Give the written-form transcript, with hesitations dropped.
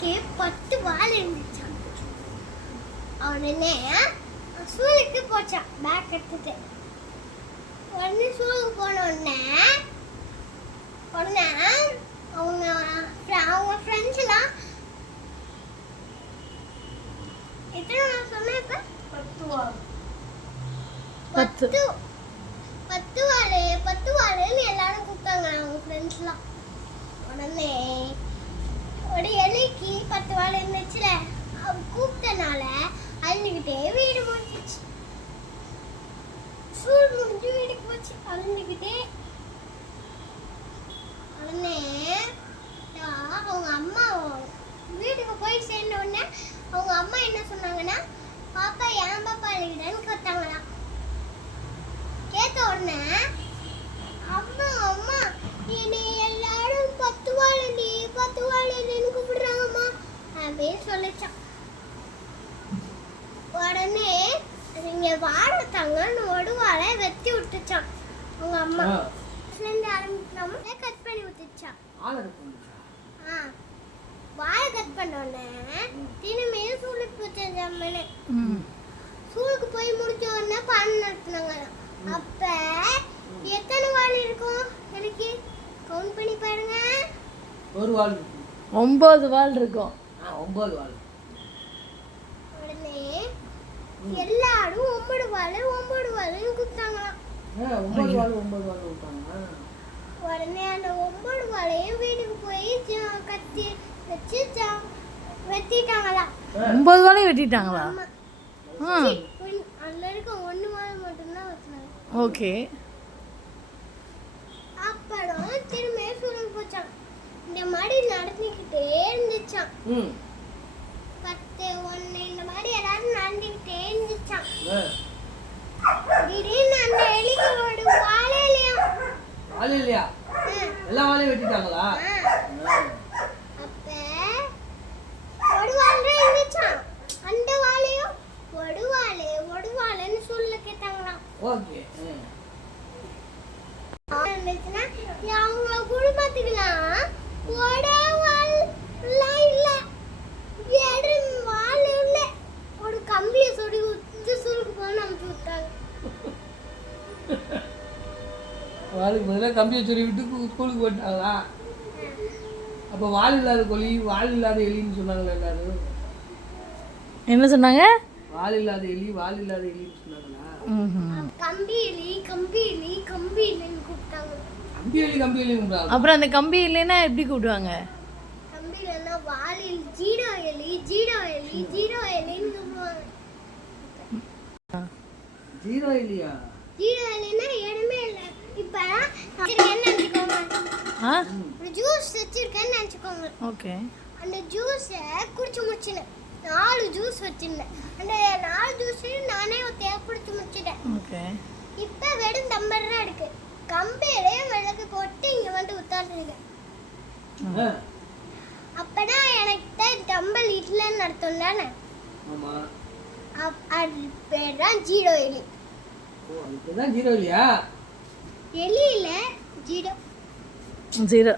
எலிக்கு 10 வால் இருந்துச்சாம். உடனே ஸ்கூலுக்கு போச்சான் பேக் எடுத்துட்டு. உடனே ஸ்கூலுக்கு போன உடனே அவங்க ஃப்ரெண்ட்ஸ் எல்லாம் எத்தனை நான் சொன்னேன் இப்ப 10 வாளுன்னு எல்லாரும் கூப்பிட்டாங்க அவங்க ஃப்ரெண்ட்ஸ்லாம். உடனே ஒரு எலிக்கு 10 வால் இருந்துச்சுல, அவ கூப்பிட்டனால அழுந்துக்கிட்டே வீடு முடிஞ்சிச்சு. ஸ்கூல் முடிஞ்சு வீட்டுக்கு போச்சு அழுந்துக்கிட்டே. உடனே அவங்க அம்மா வீட்டுக்கு போய் சேர்ந்த உடனே அவங்க அம்மா என்ன சொன்னாங்கன்னா, பாப்பா ஏன் பாப்பா அழுகிறேன்னு கேட்டாங்களாம். கேட்ட உடனே அம்மா என்னை எல்லாரும் 10 வாழன்னு கூப்பிடுறாங்கம்மா அப்படின்னு சொல்லிச்சான். உடனே இங்க வாழத்தாங்கன்னு ஒரு வாழை வெட்டி விட்டுச்சான் அவங்க அம்மா. ஆரம்பிக்காம கட் பண்ணி விட்டுச்சான். வாழை கட் பண்ண உடனே தினமையும் சூளுக்கு போச்சு. அம்மனு சூளுக்கு போய் முடிச்ச உடனே பாடம் நடத்தினாங்க. அப்ப எத்தனை வால் இருக்கும் எனக்கு கவுண்ட் பண்ணி பாருங்க. ஒரு வால் 9 வால் இருக்கும். 9 வால். உடனே எல்லாரும் 9 வால்னு கூப்பிட்டாங்களாம். 9 வால் கூப்பிட்டாங்க. உடனே அந்த 9 வாலையும் வீட்டுக்கு போய் கத்தி வச்சு வெட்டிட்டாங்களாம். 9 வாலையும் வெட்டிட்டாங்களா? அதுல இருக்க 1 வால் மட்டும்தான் வச்சாங்க. ஓகே. அப்புறம் திரும்ப ஸ்கூலுக்கு போச்சான். இந்த மாதிரி நடந்துக்கிட்டே இருந்துச்சான். 10 1 இந்த மாதிரி எல்லாரும் நடந்துக்கிட்டே இருந்துச்சான். திடீர்னு அந்த எலிக்கு ஒரு வாலே இல்லையா? எல்லா வாலையும் வெட்டிட்டாங்களா? அப்ப ஒரு வால் இருந்துச்சான். அந்த வாலையும் ஒரு வாலன்னு சொல்ல கேட்டாங்களாம். ஓகே. அவங்க குடும்பத்துக்குலாம் ஒரே வால் இல்ல, வால் இல்ல, ஒரு கம்பியை சொடி உச்சு சுருக்கு போன அனுப்பிச்சு விட்டாங்க. வாளுக்கு பதிலாக கம்பியை சொல்லி விட்டு ஸ்கூலுக்கு போட்டாங்களா? அப்போ வால் இல்லாத கோழி வால் இல்லாத எலின்னு சொன்னாங்களா எல்லாரும்? என்ன சொன்னாங்க? வால் இல்லாத எலின்னு சொன்னாங்களா? கம்பி எலின்னு கூப்பிட்டாங்க. கம்பி எலி கூப்பிட்டாங்க. அப்புறம் அந்த கம்பி இல்லைன்னா எப்படி கூப்பிடுவாங்க? கம்பி இல்லைன்னா வாலில் ஜீரோ எலின்னு கூப்பிடுவாங்க. ஜீரோ எலியா? ஜீரோ எலின்னா இடமே இல்லை. இப்ப ஒரு ஜூஸ் வச்சிருக்கேன்னு நினைச்சுக்கோங்க. ஓகே. அந்த ஜூஸை குடிச்சு முடிச்சினேன். 4 ஜூஸ் வச்சிருந்தேன். அந்த 4 ஜூஸையும் நானே குடிச்சு முடிச்சிட்டேன். ஓகே. இப்ப வெறும் டம்பர் தான் இருக்கு. கம்பியிலே விளக்கு போட்டு இங்க வந்து உட்கார்ந்துருக்கேன். அப்பதான் எனக்கு டம்பல் இல்லைன்னு அர்த்தம் தானே? ஆமா. அது பேர் தான் ஜீரோ எலி. ஓ, அதுதான் ஜீரோ எலியா? எலி இல்ல, ஜீரோ. ஜீரோ.